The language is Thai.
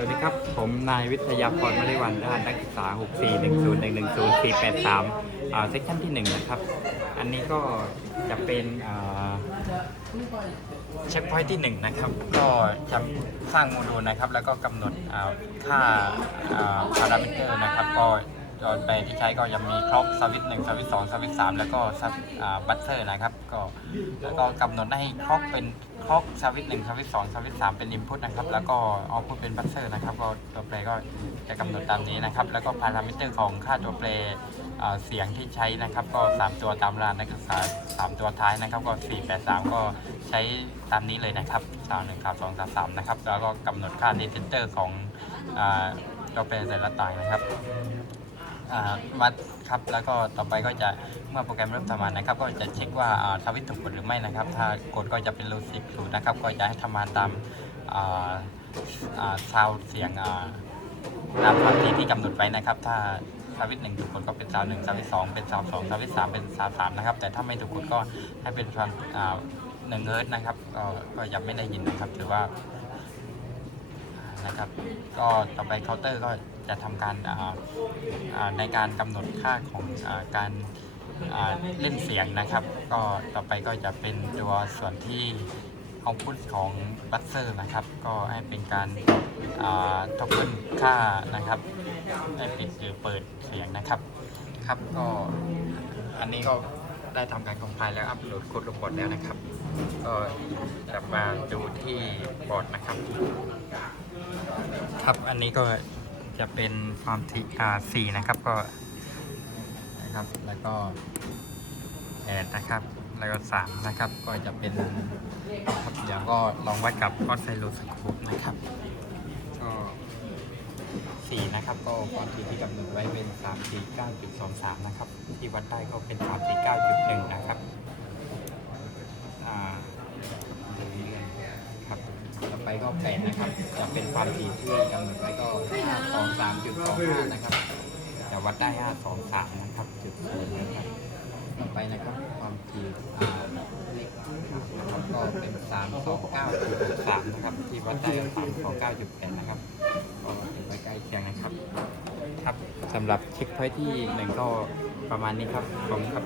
สวัสดีครับ ผมนายวิทยาพรมริวันด้านนักศึกษา 6 4 1 0 1 1 0 4 8 3อ่าเซสชั่นที่ 1 นะครับ อันนี้ก็จะเป็นเช็คพอยที่ 1 นะครับ ก็จะสร้างโมดูลนะครับ แล้วก็กำหนดค่าพารามิเตอร์นะครับก็ จอแปรที่ใช้ก็ยังมีคล็อกสวิตหนึ่งสวิตสองสวิตสามแล้วก็บัตเตอร์นะครับ ก็แล้วก็กำหนดให้คล็อกเป็นคล็อกสวิตหนึ่งสวิตสองสวิตสามเป็นอินพุตนะครับ แล้วก็เอาพุตเป็นบัตเตอร์นะครับ ก็ตัวแปรก็จะกำหนดตามนี้นะครับ แล้วก็พารามิเตอร์ของค่าตัวแปรเสียงที่ใช้นะครับ ก็ 3 ตัวตามรานนักศึกษา3ตัวท้ายนะครับ ก็ 4 8 3 ก็ใช้ตามนี้เลยนะครับ3 1 3 2 3 3นะครับ แล้วก็กำหนดค่า d เซนเตอร์ของตัวแปรแต่ละตายนะครับ วัดครับแล้วก็ต่อไปก็จะเมื่อโปรแกรมเริ่มทำงานนะครับ ก็จะเช็คว่าทวิตถูกกดหรือไม่นะครับ ถ้ากดก็จะเป็นรูสิบสูตรนะครับ ก็จะให้ทำงานตามซาวเสียงอ่าตามความถี่ที่กำหนดไว้นะครับ ถ้าทวิตหนึ่งถูกกดก็เป็นซาวหนึ่งซาวสองเป็นซาวสองซาวสามเป็นซาวสามนะครับ แต่ถ้าไม่ถูกกดก็ให้เป็นความอ่าหนึ่งเฮิร์ตนะครับก็ยังไม่ได้ยินนะครับถือว่า นะครับ ก็ต่อไปเคาน์เตอร์ก็จะทำการในการกำหนดค่าของอการเล่นเสียงนะครับ ก็ต่อไปก็จะเป็นตัวส่วนที่เอาพุทของบัสเซอร์นะครับ ก็ให้เป็นการทบทวนค่านะครับให้ปิดหรือเปิดเสียงนะครับครับก็อันนี้ก็ได้ทำการคอมไพล์แล้วอัปโหลดโค้ดลงบอร์ดแล้วนะครับ ก็จะมาดูที่บอร์ดนะครับ ครับ อันนี้ก็จะเป็นความถี่อ่าสี่นะครับก็นะครับ แล้วก็แปดนะครับ แล้วก็สามนะครับ ก็จะเป็นครับเดี๋ยวก็ลองวัดกับออสไซโลสโคปนะครับ ก็สี่นะครับ ก็ความถี่ที่กำหนดไว้เป็นสามสี่เก้าจุดสองสามนะครับ ที่วัดได้ก็เป็นสามสี่เก้าจุดหนึ่งนะครับ อ่าดูเรื่อยๆครับ ต่ อไปก็แปดนะครับจะเป็นความถี่ที่กำหนดไว้ก็ห้าสองสามจุดสองห้านะครับจะวัดได้ห้าสองสามนะครับจุดศูนย์นะครับต่อไปนะครับความถี่อ่าเลขนะครับก็เป็นสามสองเก้าจุดสามนะครับที่วัดได้สามสองเก้าจุดแปดนะครับก็ถือว่าใกล้เคียงนะครับ ครับสำหรับเช็คพอยท์ที่หนึ่งก็ประมาณนี้ครับขอบคุณครับ